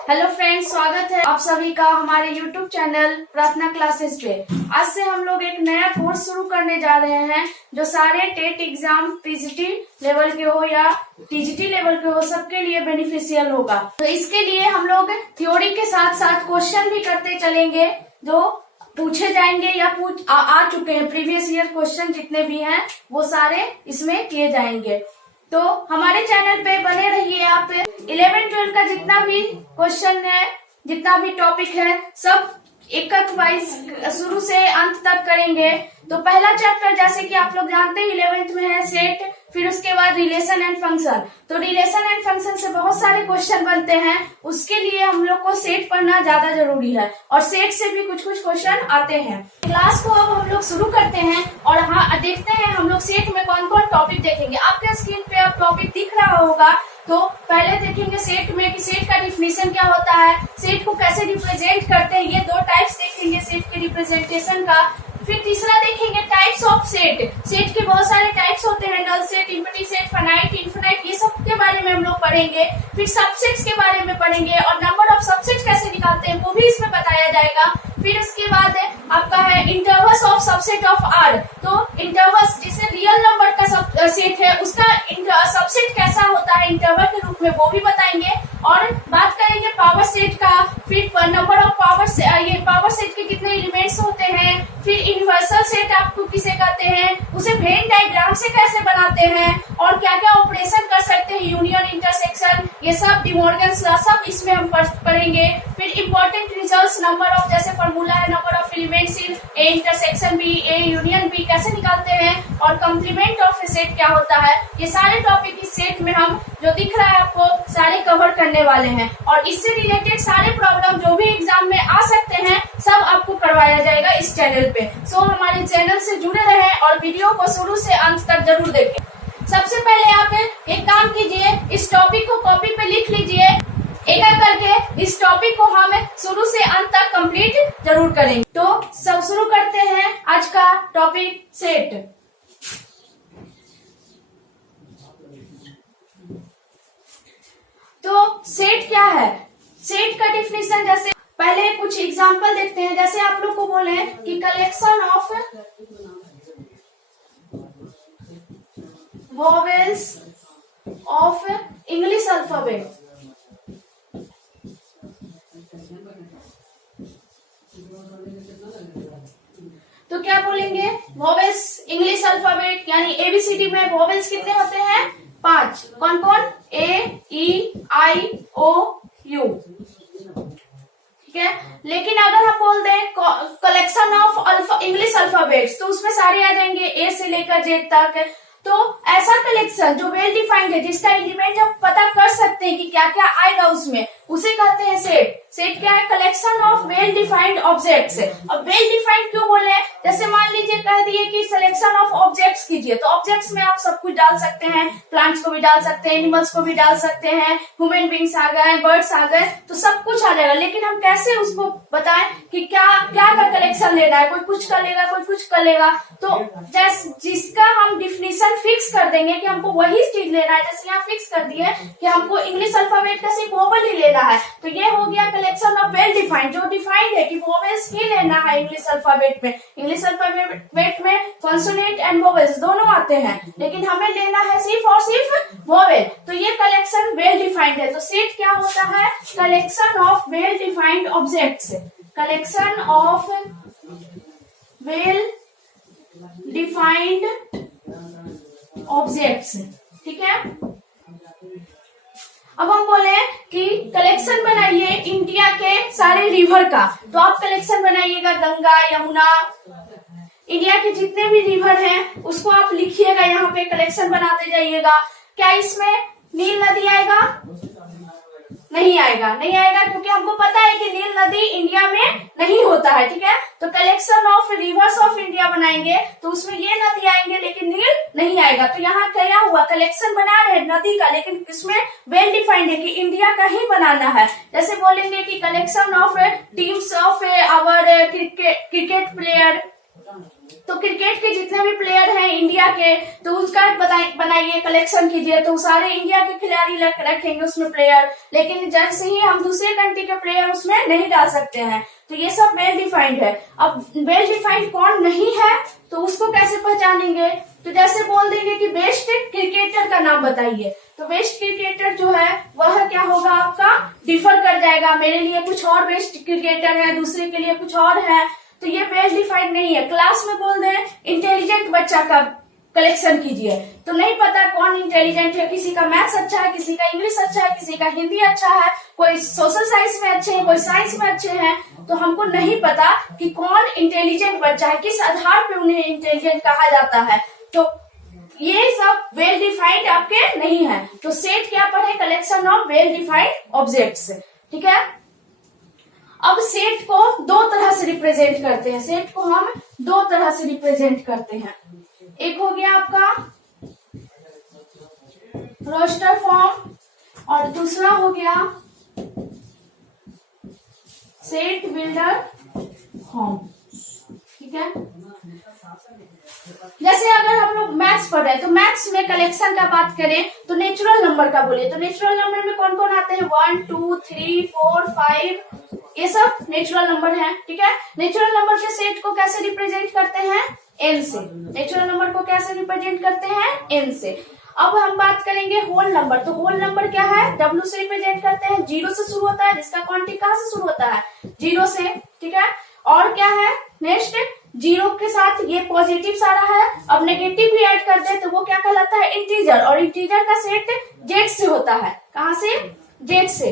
Hello friends, स्वागत है आप सभी का हमारे यूट्यूब चैनल प्रार्थना क्लासेस पे। आज से हम लोग एक नया कोर्स शुरू करने जा रहे हैं जो सारे टेट एग्जाम पीजीटी लेवल के हो या टीजीटी लेवल के हो, सबके लिए बेनिफिशियल होगा। तो इसके लिए हम लोग थ्योरी के साथ साथ क्वेश्चन भी करते चलेंगे जो पूछे जाएंगे या आ चुके हैं। प्रीवियस ईयर क्वेश्चन जितने भी हैं वो सारे इसमें किए जाएंगे। तो हमारे चैनल पे बने रहिए। आप 11-12 का जितना भी क्वेश्चन है, जितना भी टॉपिक है, सब एक वाइज शुरू से अंत तक करेंगे। तो पहला चैप्टर जैसे कि आप लोग जानते हैं 11th में है सेट, फिर उसके बाद रिलेशन एंड फंक्शन। तो रिलेशन एंड फंक्शन से बहुत सारे क्वेश्चन बनते हैं, उसके लिए हम लोग को सेट पढ़ना ज्यादा जरूरी है और सेट से भी कुछ कुछ क्वेश्चन आते हैं। क्लास को अब हम लोग शुरू करते हैं और हाँ देखते हैं हम लोग सेट में कौन कौन टॉपिक देखेंगे। आपके स्क्रीन पे अब टॉपिक दिख रहा होगा। तो पहले देखेंगे सेट में कि सेट का डिफिनेशन क्या होता है, सेट को कैसे रिप्रेजेंट करते हैं, ये दो टाइप्स देखेंगे सेट के रिप्रेजेंटेशन का। फिर तीसरा देखेंगे टाइप्स ऑफ सेट। सेट के बहुत सारे टाइप्स होते हैं, null set, empty set, finite, infinite, ये सब के बारे में हम लोग पढ़ेंगे। फिर सबसेट्स के बारे में पढ़ेंगे और नंबर ऑफ सबसेट्स कैसे निकालते हैं वो भी इसमें बताया जाएगा। फिर उसके बाद आपका है intervals of subset of R. तो इंटरवल्स जिसे रियल नंबर का सेट है उसका सबसेट कैसा होता है इंटरवल के रूप में, वो भी बताएंगे। और बात करेंगे पावर सेट का, फिर नंबर ऑफ पावर से, ये पावर सेट के कितने एलिमेंट्स होते हैं, फिर यूनिवर्सल सेट आपको किसे कहते हैं, उसे वेन डायग्राम से कैसे बनाते हैं और क्या क्या ऑपरेशन कर सकते हैं, यूनियन, इंटरसेक्शन, ये सब डिमॉर्गन्स लॉ सब इसमें हम पढ़ेंगे। फिर इंपॉर्टेंट रिजल्ट्स, नंबर ऑफ जैसे फॉर्मूला है number of elements in A intersection B, A union B कैसे निकालते हैं और कंप्लीमेंट ऑफ ए सेट क्या होता है, ये सारे टॉपिक इस सेट में हम जो दिख रहा है आपको सारे कवर करने वाले हैं। और इससे रिलेटेड सारे प्रॉब्लम जो भी एग्जाम में आ सकते हैं सब आपको करवाया जाएगा इस चैनल पे। सो हमारे चैनल से जुड़े रहें और वीडियो को शुरू से अंत तक जरूर देखें। सबसे पहले आप एक काम कीजिए, इस टॉपिक को कॉपी पे लिख लीजिए एक एक करके। इस टॉपिक को हम शुरू से अंत तक कंप्लीट जरूर करेंगे। तो सब शुरू करते हैं आज का टॉपिक सेट। तो सेट क्या है, सेट का डिफिनेशन जैसे पहले कुछ एग्जांपल देखते हैं। जैसे आप लोग को बोले कि collection of vowels of English alphabet. तो क्या बोलेंगे, वोवेल्स इंग्लिश अल्फाबेट यानी एबीसीडी में वोवेल्स कितने होते हैं, 5। कौन कौन, ए, ई, आई, ओ, यू, ठीक है। लेकिन अगर हम बोल दें कलेक्शन ऑफ इंग्लिश अल्फाबेट्स तो उसमें सारे आ जाएंगे ए से लेकर जेड तक। तो ऐसा कलेक्शन जो वेल डिफाइंड है, जिसका एलिमेंट हम पता कर सकते हैं कि क्या क्या आएगा उसमें, उसे कहते हैं सेट। सेट क्या है, collection of well defined objects. अब वेल डिफाइंड क्यों बोले, जैसे मान लीजिए कह दिए कि सिलेक्शन ऑफ ऑब्जेक्ट्स कीजिए, तो ऑब्जेक्ट्स में आप सब कुछ डाल सकते हैं, प्लांट्स को भी डाल सकते हैं, एनिमल्स को भी डाल सकते हैं, ह्यूमन बींग्स आ गए, बर्ड्स आ गए, तो सब कुछ आ जाएगा। लेकिन हम कैसे उसको बताएं कि क्या क्या का कलेक्शन लेना है, कोई कुछ कर लेगा कोई कुछ कर लेगा। तो जिसका हम डिफिनेशन फिक्स कर देंगे कि हमको वही चीज लेना है, जैसे यहाँ फिक्स कर दिए कि हमको इंग्लिश अल्फाबेट का सिर्फ वोवेल ही लेना है, तो ये हो गया कलेक्शन ऑफ वेल डिफाइंड, जो डिफाइंड है कि वोवेल्स ही लेना है इंग्लिश अल्फाबेट में। इंग्लिश अल्फाबेट में कॉन्सोनेंट एंड वोवेल्स दोनों आते हैं, लेकिन हमें लेना है सिर्फ और सिर्फ वोवेल। तो ये कलेक्शन वेल डिफाइंड है। तो सेट क्या होता है, collection of well defined objects, collection of well defined objects, ठीक है। अब हम बोले कि कलेक्शन बनाइए इंडिया के सारे रिवर का, तो आप कलेक्शन बनाइएगा गंगा, यमुना, इंडिया के जितने भी रिवर हैं उसको आप लिखिएगा, यहाँ पे कलेक्शन बनाते जाइएगा। क्या इसमें नील नदी आएगा, नहीं आएगा, नहीं आएगा, क्योंकि हमको पता है कि नील नदी इंडिया में नहीं होता है, ठीक है। तो collection of reverse of India बनाएंगे तो उसमें ये नदी आएंगे लेकिन नील नहीं आएगा। तो यहाँ क्या हुआ, कलेक्शन बना रहे नदी का, लेकिन इसमें वेल डिफाइंड है कि इंडिया का ही बनाना है। जैसे बोलेंगे कि collection of teams of our cricket player, तो क्रिकेट के जितने भी प्लेयर हैं इंडिया के, तो उसका बनाइए, कलेक्शन कीजिए, तो सारे इंडिया के खिलाड़ी रखेंगे उसमें प्लेयर, लेकिन जैसे ही हम दूसरे कंट्री के प्लेयर उसमें नहीं डाल सकते हैं। तो ये सब वेल डिफाइंड है। अब वेल डिफाइंड कौन नहीं है तो उसको कैसे पहचानेंगे? तो जैसे बोल देंगे कि बेस्ट क्रिकेटर का नाम बताइए, तो बेस्ट क्रिकेटर जो है वह क्या होगा आपका, डिफर कर जाएगा। मेरे लिए कुछ और बेस्ट क्रिकेटर है, दूसरे के लिए कुछ और है, तो ये वेल डिफाइंड नहीं है। क्लास में बोल दें इंटेलिजेंट बच्चा का कलेक्शन कीजिए, तो नहीं पता कौन इंटेलिजेंट है, किसी का मैथ्स अच्छा है, किसी का इंग्लिश अच्छा है, किसी का हिंदी अच्छा है, कोई सोशल साइंस में अच्छे हैं, कोई साइंस में अच्छे हैं, तो हमको नहीं पता कि कौन इंटेलिजेंट बच्चा है, किस आधार पे उन्हें इंटेलिजेंट कहा जाता है। तो ये सब वेल डिफाइंड आपके नहीं है। तो सेट क्या पढ़े, collection of well defined objects, ठीक है। अब सेट को दो तरह से रिप्रेजेंट करते हैं, सेट को हम दो तरह से रिप्रेजेंट करते हैं। एक हो गया आपका रोस्टर फॉर्म और दूसरा हो गया सेट बिल्डर फॉर्म, ठीक है। जैसे अगर हम लोग मैथ्स पढ़ रहे हैं, तो मैथ्स में कलेक्शन का बात करें तो नेचुरल नंबर का बोलिए, तो नेचुरल नंबर में कौन कौन आते हैं, 1 2 3 4 5, ये सब नेचुरल नंबर है, ठीक है। नेचुरल नंबर के सेट को कैसे रिप्रेजेंट करते हैं, n से। नेचुरल नंबर को कैसे रिप्रेजेंट करते हैं, n से। अब हम बात करेंगे होल नंबर, तो होल नंबर क्या है, w से रिप्रेजेंट करते हैं, 0 से शुरू होता है, जिसका क्वांटिटी कहाँ से शुरू होता है, 0 से, ठीक है। और क्या है नेक्स्ट, 0 के साथ ये पॉजिटिव सारा है, अब नेगेटिव भी ऐड करते हैं तो वो क्या कहलाता है, इंटीजर, और इंटीजर का सेट z से होता है, कहाँ से, z से,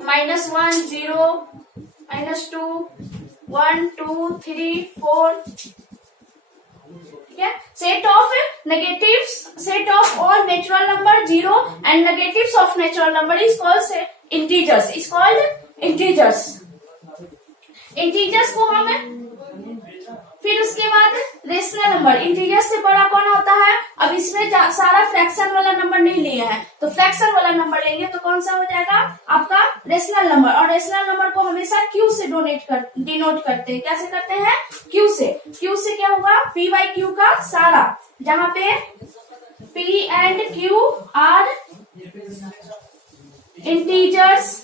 -1 0 -2 1 2 3 4, ठीक है। Set of negatives, set of all natural number 0 and negatives of natural number is called integers, is called integers। Integers को हम, फिर उसके बाद रेशनल नंबर, इंटीजर से बड़ा कौन होता है, अब इसमें सारा फ्रैक्शन वाला नंबर नहीं लिए हैं, तो फ्रैक्शन वाला नंबर लेंगे तो कौन सा हो जाएगा आपका रेशनल नंबर, और रेशनल नंबर को हमेशा क्यू से डिनोट करते हैं, कैसे करते हैं, क्यू से। क्यू से क्या होगा, पी बाई क्यू का सारा, जहाँ पे P and Q are integers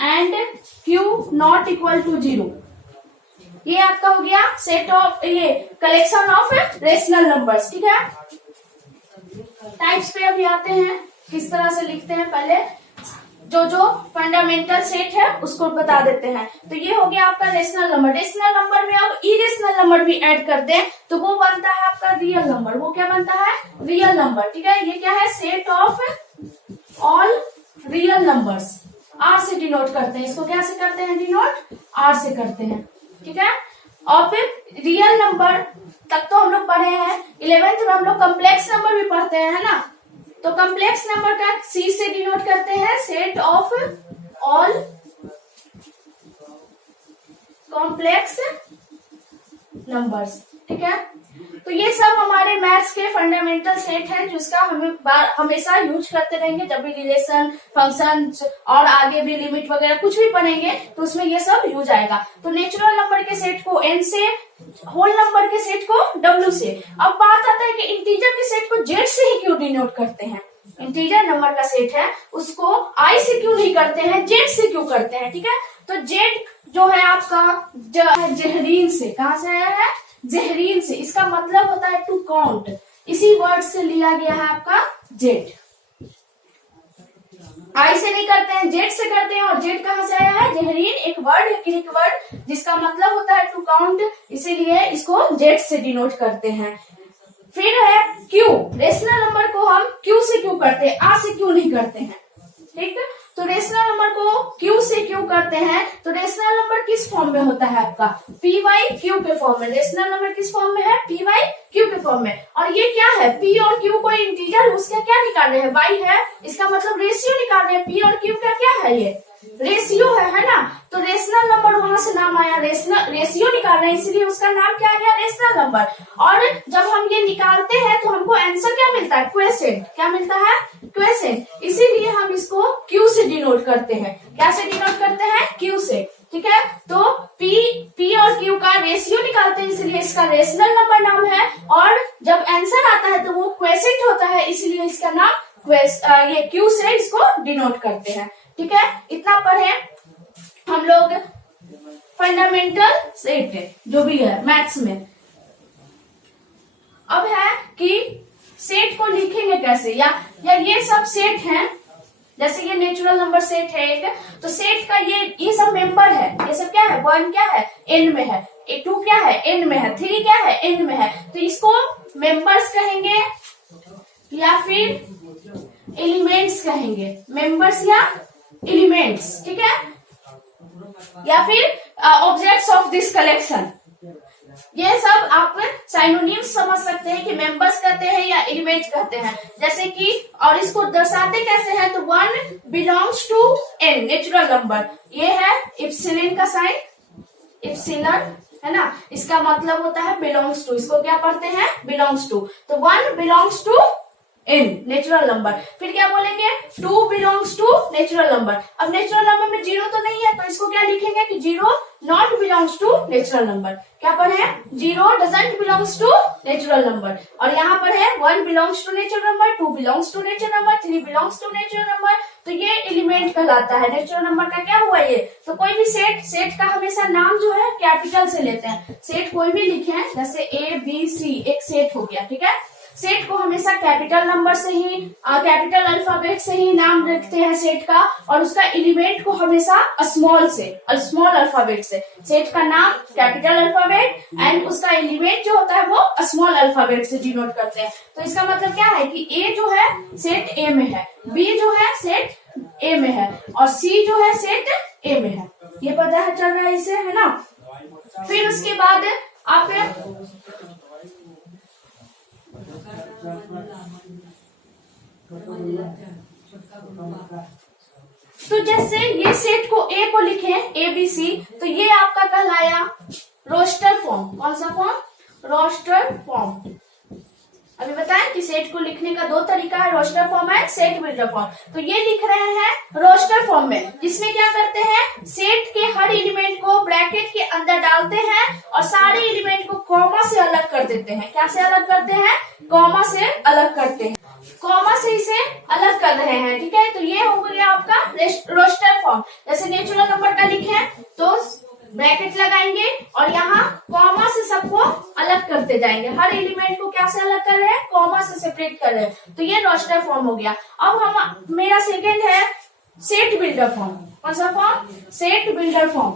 and Q not equal to 0, ये आपका हो गया सेट ऑफ, ये कलेक्शन ऑफ रेशनल नंबर्स, ठीक है। टाइप्स पे अभी आते हैं, किस तरह से लिखते हैं, पहले जो फंडामेंटल सेट है उसको बता देते हैं। तो ये हो गया आपका रेशनल नंबर। रेशनल नंबर में अब इरेशनल नंबर भी ऐड कर दें तो वो बनता है आपका रियल नंबर, वो क्या बनता है, रियल नंबर, ठीक है। ये क्या है, set of all real numbers, R से डिनोट करते हैं, इसको कैसे करते हैं डिनोट, आर से करते हैं, ठीक है। और फिर रियल नंबर तक तो हम लोग पढ़े हैं, 11th में हम लोग कम्प्लेक्स नंबर भी पढ़ते हैं, है ना। तो कम्प्लेक्स नंबर का सी से डिनोट करते हैं, set of all complex numbers, ठीक है। तो ये सब हमारे मैथ्स के फंडामेंटल सेट हैं जिसका हमें हमेशा यूज करते रहेंगे, जब भी रिलेशन, फंक्शन और आगे भी लिमिट वगैरह कुछ भी पढ़ेंगे तो उसमें ये सब यूज आएगा। तो नेचुरल नंबर के सेट को n से, होल नंबर के सेट को w से। अब बात आता है कि इंटीजर के सेट को z से ही क्यों डिनोट करते हैं, इंटीजर नंबर का सेट है उसको i से क्यों नहीं करते हैं, z से क्यों करते हैं, ठीक है। तो z जो है आपका जहरीन से, कहाँ से आया है, जहरीन से, इसका मतलब होता है टू काउंट, इसी वर्ड से लिया गया है आपका जेड। आई से नहीं करते हैं, जेड से करते हैं, और जेड कहाँ से आया है, जहरीन एक वर्ड है, ग्रीक वर्ड जिसका मतलब होता है टू काउंट, इसीलिए इसको जेड से डिनोट करते हैं। फिर है क्यू, रेशनल नंबर को हम क्यू से क्यों करते हैं, आर से क्यों नहीं करते हैं, ठीक है। तो रेशनल नंबर को क्यू से क्यों करते हैं, तो रेशनल नंबर किस फॉर्म में होता है आपका, पी वाई क्यू के फॉर्म में। रेशनल नंबर किस फॉर्म में है, पी वाई क्यू के फॉर्म में। और ये क्या है, पी और क्यू कोई इंटीजर, उसका क्या निकाल रहे हैं, वाई है, इसका मतलब रेशियो निकाल रहे हैं। पी और क्यू का क्या है, ये रेशियो है ना। तो रेशनल नंबर वहां से नाम आया, रेशियो निकाल रहे हैं, इसलिए उसका नाम क्या आ गया, रेशनल नंबर। और जब हम ये निकालते हैं तो हमको आंसर क्या मिलता है, क्वेसेंट, क्या मिलता है, क्वेसेंट, इसीलिए हम इसको क्यू से डिनोट करते हैं। क्या से डिनोट करते हैं, क्यू से, ठीक है। तो पी और क्यू का रेशियो निकालते हैं इसलिए इसका रेशनल नंबर नाम है, और जब आंसर आता है तो वो क्वेसेंट होता है इसलिए इसका नाम ये क्यू से इसको डिनोट करते हैं। ठीक है, इतना पढ़े हम लोग फंडामेंटल सेट जो भी है मैथ्स में। अब है कि सेट को लिखेंगे कैसे, या ये सब सेट हैं, जैसे ये नेचुरल नंबर सेट है एक, तो सेट का ये सब मेंबर है, ये सब क्या है, 1 क्या है एन में है, 2 क्या है एन में है, 3 क्या है एन में है, तो इसको मेंबर्स कहेंगे या फिर एलिमेंट्स कहेंगे, मेंबर्स या एलिमेंट्स। ठीक है, या फिर ऑब्जेक्ट्स ऑफ दिस कलेक्शन, ये सब आप साइनोनिम्स समझ सकते हैं कि मेंबर्स कहते हैं या एलिमेंट कहते हैं। जैसे कि और इसको दर्शाते कैसे हैं, तो 1 belongs to n natural number, ये है इप्सिलन का साइन, इप्सिलन है ना, इसका मतलब होता है बिलोंग्स टू, इसको क्या पढ़ते हैं बिलोंग्स टू, तो 1 belongs to n natural number. फिर क्या बोलेंगे 2 बिलोंग्स टू नेचुरल नंबर। अब नेचुरल नंबर में 0 तो नहीं है तो इसको क्या लिखेंगे कि 0 not belongs to natural number. क्या पढ़े 0 doesn't belongs to natural number. और यहाँ पर है 1 belongs to natural number, 2 belongs to natural number, 3 belongs to natural number. तो ये एलिमेंट कहलाता है, नेचुरल नंबर का क्या हुआ ये। तो कोई भी सेट का हमेशा नाम जो है कैपिटल से लेते हैं। सेट कोई भी लिखे जैसे ABC एक सेट हो गया, ठीक है। सेट को हमेशा कैपिटल नंबर से ही कैपिटल अल्फाबेट से ही नाम रखते हैं सेट का, और उसका एलिमेंट को हमेशा स्मॉल अल्फाबेट से। सेट का नाम कैपिटल अल्फाबेट एंड उसका एलिमेंट जो होता है वो स्मॉल अल्फाबेट से डिनोट करते हैं। तो इसका मतलब क्या है कि ए जो है सेट ए में है, बी जो है सेट ए में है, और सी जो है सेट ए में है। ये पता है चल रहा है इसे, है ना। फिर उसके बाद आप तो जैसे ये सेट को ए को लिखे ABC, तो ये आपका कहलाया रोस्टर फॉर्म। कौन सा फॉर्म, रोस्टर फॉर्म। अभी बताएं कि सेट को लिखने का 2 तरीका है, रोस्टर फॉर्म है, सेट बिल्डर फॉर्म। तो ये लिख रहे हैं रोस्टर फॉर्म में, जिसमें क्या करते हैं सेट के हर एलिमेंट को ब्रैकेट के अंदर डालते हैं और सारे एलिमेंट को कॉमा से अलग कर देते हैं। क्या से अलग करते हैं, कॉमा से अलग करते हैं, कॉमा से इसे अलग कर रहे हैं, ठीक है। तो ये हो गया आपका रोस्टर फॉर्म। जैसे नेचुरल नंबर का लिखे तो ब्रैकेट लगाएंगे और यहाँ कॉमा से सबको अलग करते जाएंगे। हर एलिमेंट को क्या से अलग कर रहे हैं, कॉमा से सेपरेट कर रहे हैं। तो ये रोस्टर फॉर्म हो गया। अब मेरा सेकंड है सेट बिल्डर फॉर्म। कौन सा फॉर्म, सेट बिल्डर फॉर्म।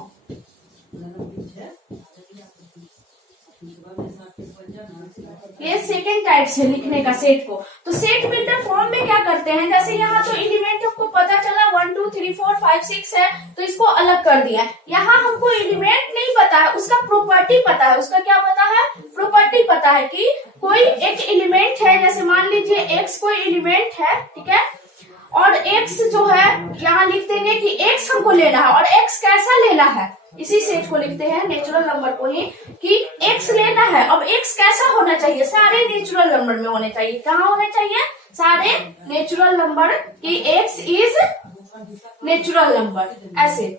ये सेकंड टाइप से लिखने का सेट को। तो सेट बिल्डर फॉर्म में क्या करते हैं, जैसे यहाँ तो एलिमेंट हमको पता चला 1 2 3 4 5 6 है, तो इसको अलग कर दिया। यहाँ हमको एलिमेंट नहीं पता है, उसका प्रॉपर्टी पता है। उसका क्या पता है, प्रॉपर्टी पता है कि कोई एक एलिमेंट है, जैसे मान लीजिए x कोई एलिमेंट है, ठीक है। और x जो है यहाँ लिख देंगे कि x हमको लेना है, और x कैसा लेना है, इसी सेट को लिखते हैं नेचुरल नंबर को ही कि x लेना है। अब x कैसा होना चाहिए, सारे नेचुरल नंबर में होने चाहिए। कहाँ होने चाहिए, सारे नेचुरल नंबर की x इज नेचुरल नंबर, ऐसे,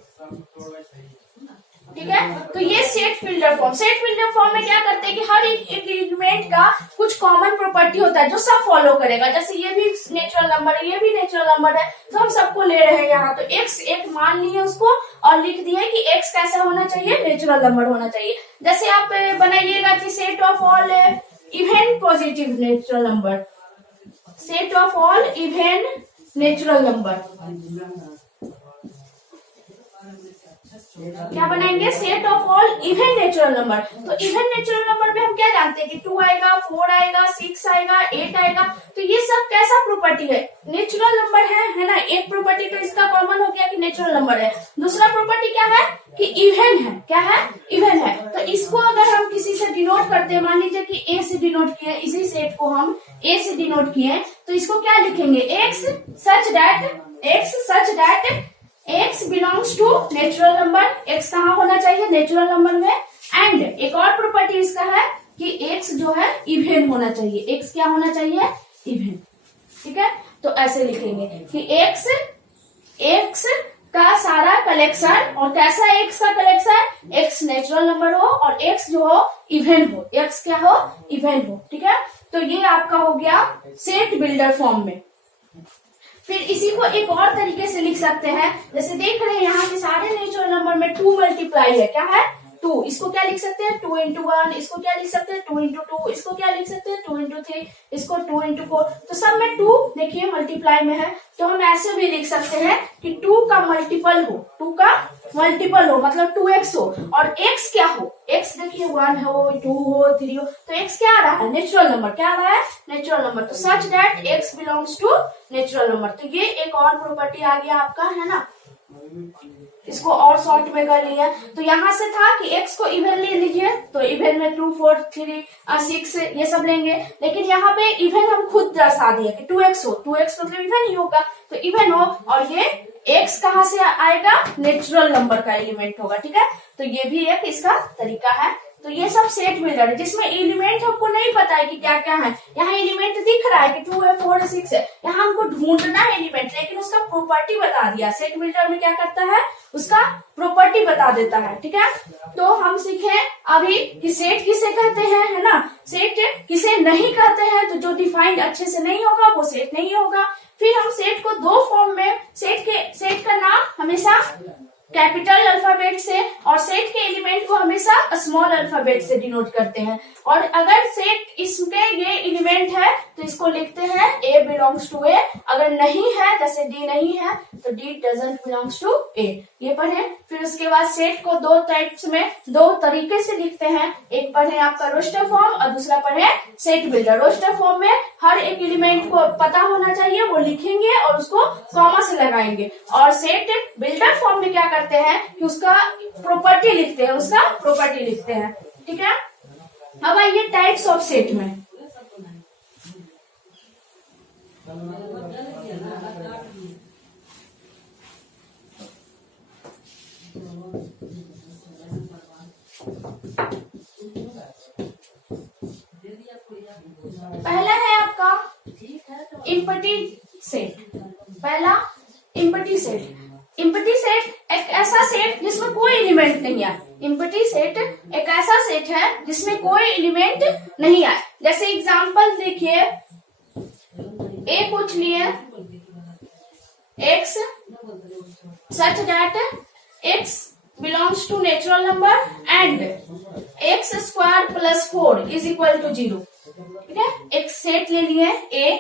ठीक है। तो ये set builder form. Set builder form में क्या करते हैं कि हर एक एलिमेंट का कुछ कॉमन प्रॉपर्टी होता है जो सब फॉलो करेगा। जैसे ये भी नेचुरल नंबर है, ये भी नेचुरल नंबर है, तो हम सबको ले रहे हैं यहाँ। तो x एक मान लिए उसको और लिख दिए कि x कैसा होना चाहिए, नेचुरल नंबर होना चाहिए। जैसे आप बनाइएगा कि set of all even positive natural number, set of all even natural number. क्या बनाएंगे, set of all even natural number. तो इवन नेचुरल नंबर में हम क्या जानते हैं कि 2 आएगा, 4 आएगा, 6 आएगा, 8 आएगा। तो ये सब कैसा प्रॉपर्टी है, नेचुरल नंबर है ना। एक प्रॉपर्टी तो इसका कॉमन हो गया कि नेचुरल नंबर है। दूसरा प्रॉपर्टी क्या है कि इवन है। क्या है, इवन है। तो इसको अगर हम किसी से डिनोट करते हैं, मान लीजिए कि ए से डिनोट किए, इसी सेट को हम ए से डिनोट किए, तो इसको क्या लिखेंगे, x such that x belongs to natural number. x कहाँ होना चाहिए, नेचुरल नंबर में। एंड एक और प्रॉपर्टी इसका है कि x जो है इवन होना चाहिए। x क्या होना चाहिए, इवन, ठीक है। तो ऐसे लिखेंगे कि x का सारा कलेक्शन, और कैसा एक्स का कलेक्शन, एक्स नेचुरल नंबर हो और एक्स जो हो इवन हो, एक्स क्या हो, इवन हो, ठीक है। तो ये आपका हो गया सेट बिल्डर फॉर्म में। फिर इसी को एक और तरीके से लिख सकते हैं, जैसे देख रहे हैं यहाँ के सारे नेचुरल नंबर में 2 मल्टीप्लाई है, क्या है 2, इसको क्या लिख सकते हैं 2 into 1, इसको क्या लिख सकते हैं 2 into 2, इसको क्या लिख सकते हैं 2 into 3, इसको 2 into 4, तो सब में 2 देखिए मल्टीप्लाई में है। तो हम ऐसे भी लिख सकते हैं कि 2 का मल्टीपल हो, 2 का मल्टीपल हो मतलब 2x हो, और x क्या हो, x देखिए 1 हो, 2 हो, 3 हो, तो x क्या आ रहा है, नेचुरल नंबर, क्या आ रहा है, नेचुरल नंबर। तो such that x belongs to natural number. तो ये एक और प्रॉपर्टी आ गया आपका, है ना। इसको और शॉर्ट में कर लिया। तो यहाँ से था कि x को इवन ले लीजिए, तो इवन में 2, 4, 3, 6 ये सब लेंगे, लेकिन यहाँ पे इवन हम खुद दर्शा दिए कि 2x हो, 2x मतलब इवन ही होगा, तो इवन हो, और ये x कहाँ से आएगा, नेचुरल नंबर का एलिमेंट होगा, ठीक है। तो ये भी एक इसका तरीका है। तो ये सब सेट बिल्डर है जिसमें एलिमेंट हमको नहीं पता है कि क्या क्या है। यहाँ एलिमेंट दिख रहा है कि 2 है, 4 है, 6 है, यहाँ हमको ढूंढना है एलिमेंट, लेकिन उसका प्रॉपर्टी बता दिया। सेट बिल्डर में क्या करता है, उसका प्रॉपर्टी बता देता है, ठीक है। तो हम सीखे अभी कि सेट किसे कहते हैं, है ना, सेट किसे नहीं कहते हैं, तो जो डिफाइंड अच्छे से नहीं होगा वो सेट नहीं होगा। फिर हम सेट को 2 फॉर्म में, सेट का नाम हमेशा कैपिटल अल्फाबेट से और सेट के एलिमेंट को हमेशा स्मॉल अल्फाबेट से डिनोट करते हैं। और अगर सेट इसमें ये एलिमेंट है तो इसको लिखते हैं A बिलोंग्स टू A, अगर नहीं है जैसे D नहीं है तो D doesn't belongs to A, ये पढ़े। फिर उसके बाद सेट को 2 टाइप्स में 2 तरीके से लिखते हैं, एक पढ़े आपका रोस्टर फॉर्म और दूसरा पढ़े सेट बिल्डर। रोस्टर फॉर्म में हर एक एलिमेंट को पता होना चाहिए, वो लिखेंगे और उसको कॉमा से लगाएंगे, और सेट बिल्डर फॉर्म में क्या करते हैं कि उसका प्रॉपर्टी लिखते हैं, उसका प्रॉपर्टी लिखते हैं, ठीक है। अब आइए टाइप्स ऑफ सेट में। पहला है आपका इम्पटी सेट। पहला इम्पटी सेट। इम्पटी सेट एक ऐसा सेट जिसमें कोई एलिमेंट नहीं आए। इम्पटी सेट एक ऐसा सेट है जिसमें कोई एलिमेंट नहीं आए। जैसे एग्जांपल देखिए, ए पूछ लिए x such that x belongs to natural number and x square plus 4 is equal to 0, ठीक है। एक सेट ले लिए A,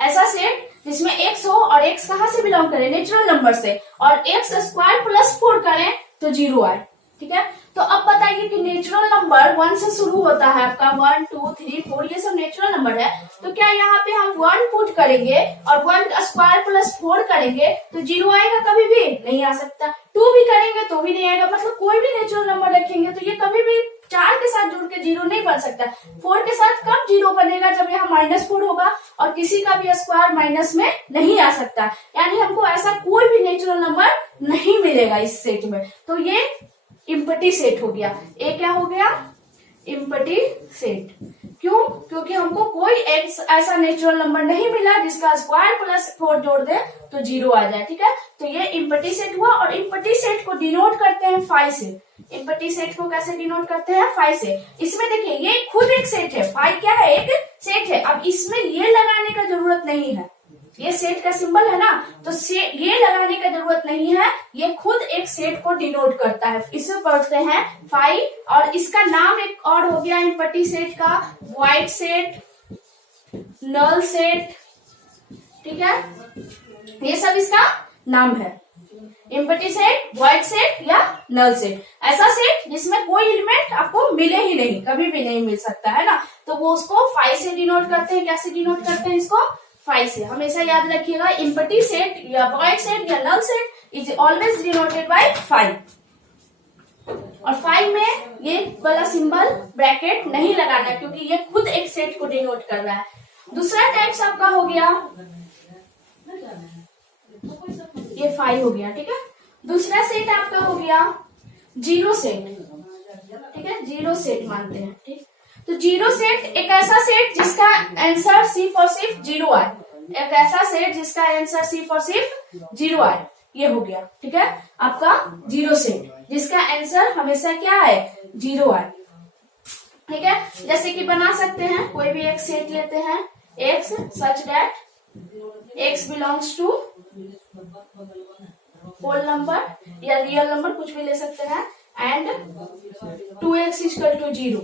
ऐसा सेट जिसमें x हो और x कहाँ से बिलोंग करे, नेचुरल नंबर से, और x स्क्वायर प्लस 4 करें तो 0 आए, ठीक है। तो अब बताइए कि नेचुरल नंबर 1 से शुरू होता है आपका, 1, 2, 3, 4 ये सब नेचुरल नंबर है। तो क्या यहाँ पे हम 1 पुट करेंगे और 1 स्क्वायर प्लस 4 करेंगे तो 0 आएगा, कभी भी नहीं आ सकता। 2 भी करेंगे तो भी नहीं आएगा, मतलब कोई भी नेचुरल नंबर रखेंगे तो ये कभी भी 4 के साथ जुड़ के 0 नहीं बन सकता। 4 के साथ कब 0 बनेगा, जब यहाँ -4 होगा, और किसी का भी स्क्वायर माइनस में नहीं आ सकता, यानी हमको ऐसा कोई भी नेचुरल नंबर नहीं मिलेगा इस सेट में। तो ये इम्पटी सेट हो गया। ए क्या हो गया, इम्पटी सेट। क्यों, क्योंकि हमको कोई ऐसा नेचुरल नंबर नहीं मिला जिसका स्क्वायर प्लस 4 जोड़ दे तो 0 आ जाए, ठीक है। तो ये इम्पटी सेट हुआ, और इम्पटी सेट को डिनोट करते हैं फाई से। इम्पटी सेट को कैसे डिनोट करते हैं, फाई से। इसमें देखिए ये खुद एक सेट है, फाई क्या है, एक सेट है। अब इसमें ये लगाने का जरूरत नहीं है, ये सेट का सिंबल है ना, तो ये लगाने का जरूरत नहीं है, ये खुद एक सेट को डिनोट करता है। इसे पढ़ते हैं फाई, और इसका नाम एक और हो गया इम्पटी सेट का, वाइड सेट, नल सेट, ठीक है। ये सब इसका नाम है, इम्पटी सेट, वाइड सेट या नल सेट। ऐसा सेट जिसमें कोई एलिमेंट आपको मिले ही नहीं, कभी भी नहीं मिल सकता है ना, तो वो उसको फाई से डिनोट करते हैं। कैसे डिनोट करते हैं इसको, फाई से। हमेशा याद रखिएगा, इम्पटी सेट या वाइड सेट या null set is always denoted by phi. और फाई में ये वाला सिंबल ब्रैकेट नहीं लगाना, क्योंकि ये खुद एक सेट को डिनोट कर रहा है। दूसरा टाइप्स आपका हो गया, ये फाई हो गया, ठीक है। दूसरा सेट आपका हो गया जीरो सेट, ठीक है, जीरो सेट मानते हैं, ठीक। तो जीरो सेट एक ऐसा सेट जिसका आंसर सिर्फ और सिर्फ 0 आए, एक ऐसा सेट जिसका आंसर सिर्फ और सिर्फ 0 आए। ये हो गया, ठीक है, आपका जीरो सेट, जिसका आंसर हमेशा क्या है, जीरो है, ठीक है। जैसे कि बना सकते हैं, कोई भी एक सेट लेते हैं, x such that x belongs to whole number या रियल नंबर, कुछ भी ले सकते हैं, and 2x equal to zero,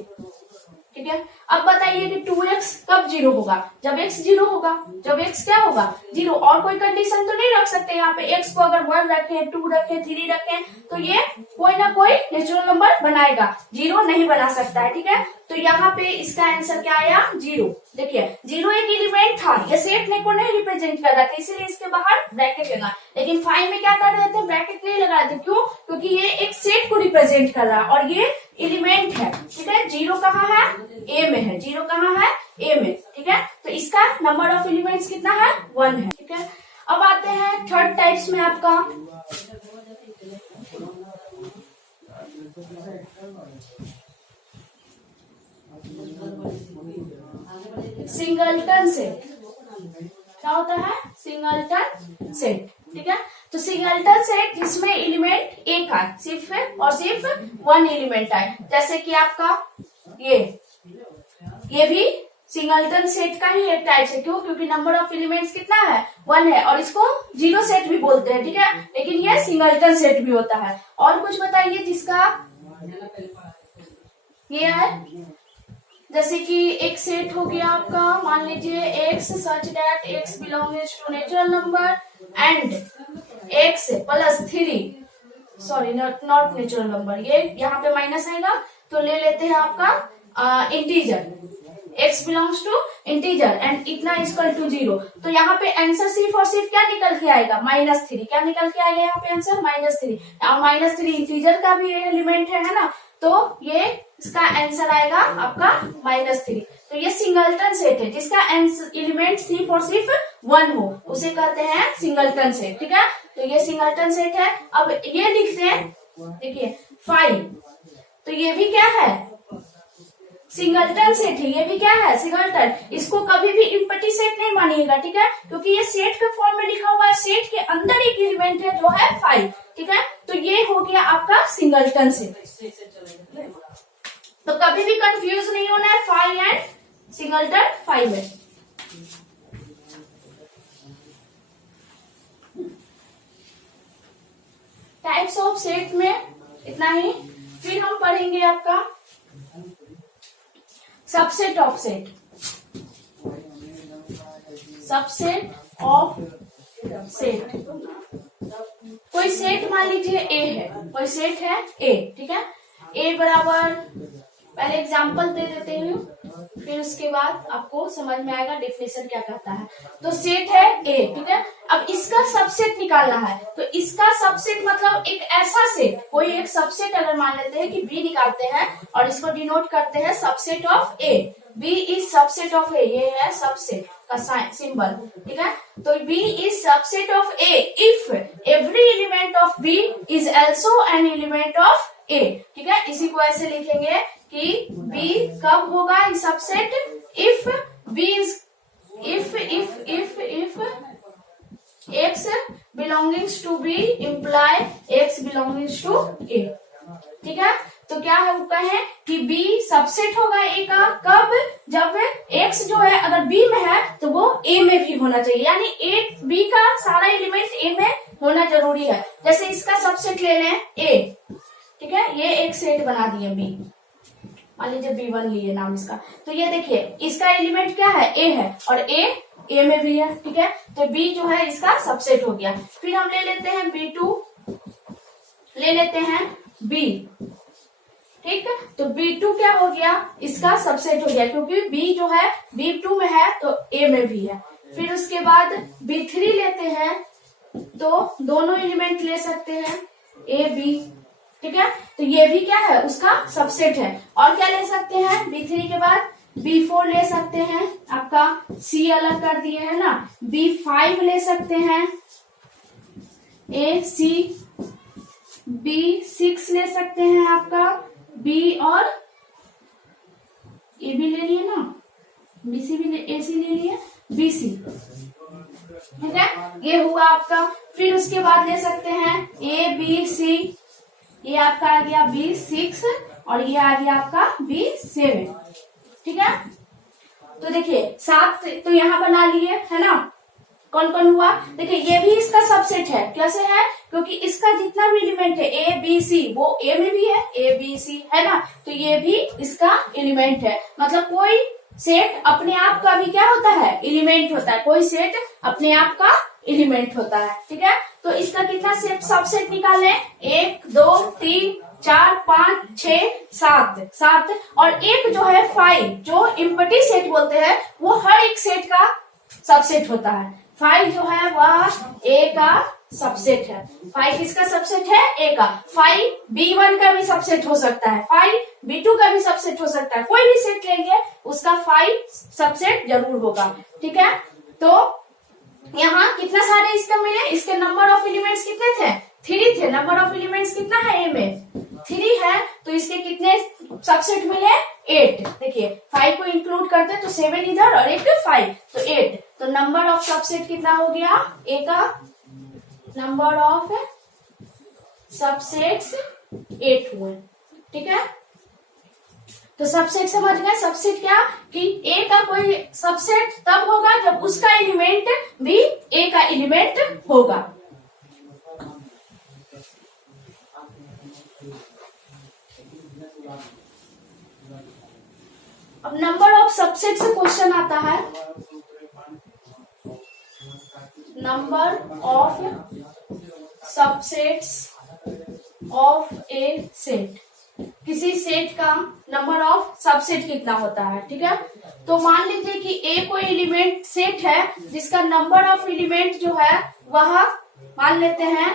ठीक है। अब बताइए कि 2x कब जीरो होगा, जब x जीरो होगा, जब x क्या होगा, जीरो। और कोई कंडीशन तो नहीं रख सकते यहाँ पे, x को अगर 1 रखें, 2 रखें, 3 रखें, तो ये कोई ना कोई नेचुरल नंबर बनाएगा, जीरो नहीं बना सकता है, ठीक है। तो यहाँ पे इसका आंसर क्या आया, जीरो। देखिए जीरो एक एलिमेंट था, ये सेट को नहीं रिप्रेजेंट कर रहा था, इसीलिए इसके बाहर ब्रैकेट लगा, लेकिन फाइव में क्या कर रहे थे, ब्रैकेट नहीं लगा रहे थे, क्यों, क्योंकि ये एक सेट को रिप्रेजेंट कर रहा है और ये एलिमेंट है, ठीक है। जीरो कहाँ है, ए में है, जीरो कहाँ है, ए में, ठीक है। तो इसका नंबर ऑफ एलिमेंट्स कितना है, 1 है, ठीक है। अब आते हैं थर्ड टाइप्स में आपका सिंगलटन सेट। क्या होता है, सिंगलटन सेट, ठीक है। तो सिंगलटन सेट जिसमें एलिमेंट एक आए, सिर्फ और सिर्फ 1 एलिमेंट आए, जैसे कि आपका ये भी सिंगलटन सेट का ही एक टाइप है, क्यों, क्योंकि नंबर ऑफ एलिमेंट्स कितना है, 1 है, और इसको जीरो सेट भी बोलते हैं, ठीक है, लेकिन ये सिंगलटन सेट भी होता है। और कुछ बताइए जिसका ये है, जैसे कि एक सेट हो गया आपका, मान लीजिए x such that x belongs to natural number and x plus 3, sorry not natural number, ये यहाँ पे माइनस आएगा, तो ले लेते हैं आपका integer, x belongs to integer and इतना इक्वल टू जीरो। तो यहाँ पे आंसर सिर्फ और सिर्फ क्या निकल के आएगा, -3। क्या निकल के आएगा यहाँ पे आंसर, -3। और -3 इंटीजर का भी एलिमेंट है ना, तो ये इसका आंसर आएगा आपका -3। तो ये सिंगलटन सेट है जिसका एलिमेंट सिर्फ और सिर्फ 1 हो, उसे कहते हैं सिंगलटन सेट, ठीक है। तो ये सिंगलटन सेट है। अब ये लिखते हैं, देखिए 5, तो ये भी क्या है, सिंगलटन सेट है, ये भी क्या है, सिंगलटन। इसको कभी भी इम्पटी सेट नहीं मानिएगा, ठीक है, क्योंकि ये सेट के फॉर्म में लिखा हुआ है, सेट के अंदर एक एलिमेंट है जो है 5, ठीक है। तो ये हो गया आपका सिंगलटन सेट। तो कभी भी कंफ्यूज नहीं होना है, 5 एंड सिंगलटन 5 है। टाइप्स ऑफ सेट में इतना ही। फिर हम पढ़ेंगे आपका subset of set. Subset of set, कोई सेट मान लीजिए ए है, कोई सेट है ए, ठीक है। ए बराबर, पहले एग्जांपल दे देते हूँ, फिर उसके बाद आपको समझ में आएगा डेफिनेशन क्या कहता है। तो सेट है ए, ठीक है। अब इसका सबसेट निकालना है, तो इसका सबसेट मतलब एक ऐसा सेट, कोई एक सबसेट अगर मान लेते हैं कि बी निकालते हैं और इसको डिनोट करते हैं subset of A, B is subset of A, ये है सबसेट का सिंबल, ठीक है। तो B is subset of A if every element of B is also an element of A, ठीक है। इसी को ऐसे लिखेंगे कि बी कब होगा इस subset, if B is if X belongings to B imply X belongings to A, ठीक है। तो क्या है, वो कहे कि बी सबसेट होगा ए का कब, जब एक्स जो है अगर बी में है तो वो ए में भी होना चाहिए, यानी ए बी का सारा एलिमेंट ए में होना जरूरी है। जैसे इसका सबसेट ले लें ए, ठीक है, ये एक सेट बना दिए बी, मान लीजिए B1 लिए नाम इसका। तो ये देखिए इसका एलिमेंट क्या है, ए है, और ए में भी है, ठीक है। तो B जो है इसका सबसेट हो गया। फिर हम ले लेते हैं B2, ले लेते हैं B, ठीक है। तो B2 क्या हो गया, इसका सबसेट हो गया, क्योंकि B जो है B2 में है तो A में भी है। फिर उसके बाद B3 लेते हैं, तो दोनों एलिमेंट ले सकते हैं A B, ठीक है। तो ये भी क्या है, उसका सबसेट है। और क्या ले सकते हैं, B3 के बाद B4 ले सकते हैं, आपका C अलग कर दिए है ना, B5 ले सकते हैं, A C, B6 ले सकते हैं आपका B और A भी ले लिए ना, BC भी AC ले लिए, BC, ठीक है, ये हुआ आपका। फिर उसके बाद ले सकते हैं ABC, ये आपका आ गया B6 और ये आ गया आपका B7। ठीक है, तो देखिए 7 तो यहाँ बना लिए है ना। कौन कौन हुआ, देखिए ये भी इसका सबसेट है। कैसे है, क्योंकि इसका जितना भी एलिमेंट है ABC वो A में भी है, ABC है ना, तो ये भी इसका एलिमेंट है। मतलब कोई सेट अपने आप का भी क्या होता है, एलिमेंट होता है। कोई सेट अपने आप का एलिमेंट होता है। ठीक है, तो इसका कितना सेट सबसेट निकाले, 1 2 3 4 5 6 7 और एक जो है 5, जो एम्प्टी सेट बोलते हैं, वो हर एक सेट का सबसेट होता है। 5 जो है वह A का सबसेट है। 5 किसका सबसेट है, A का। 5 B1 का भी सबसेट हो सकता है, 5 B2 का भी सबसेट हो सकता है। कोई भी सेट लेंगे उसका 5 सबसेट जरूर होगा। ठीक है, तो यहाँ कितना सारे इसका मिले, इसके नंबर ऑफ एलिमेंट्स कितने थे, 3 थे। नंबर ऑफ एलिमेंट्स कितना है A में, 3 है, तो इसके कितने सबसेट मिले, 8। देखिए 5 को इंक्लूड करते तो 7 इधर और 8 5, तो 8। तो नंबर ऑफ सबसेट कितना हो गया, A का नंबर ऑफ सबसेट्स 8 हुए। ठीक है, तो सबसेट समझ गए। सबसेट क्या, कि A का कोई सबसेट तब होगा जब उसका एलिमेंट भी A का एलिमेंट होगा। अब नंबर ऑफ सबसेट से क्वेश्चन आता है, number of subsets of A set. किसी सेट का नंबर ऑफ सबसेट कितना होता है। ठीक है, तो मान लीजिए कि A कोई एलिमेंट सेट है जिसका नंबर ऑफ एलिमेंट जो है वह मान लेते हैं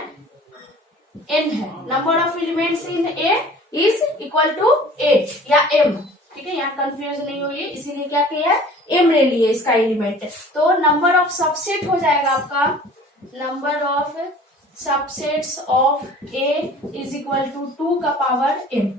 n है। Number of elements in A is equal to 8 या m। ठीक है, यहाँ कंफ्यूज नहीं हुई, इसीलिए क्या किया है, m ले लिए इसका एलिमेंट। तो नंबर ऑफ सबसेट हो जाएगा आपका, number of subsets of A is equal to 2 का पावर m।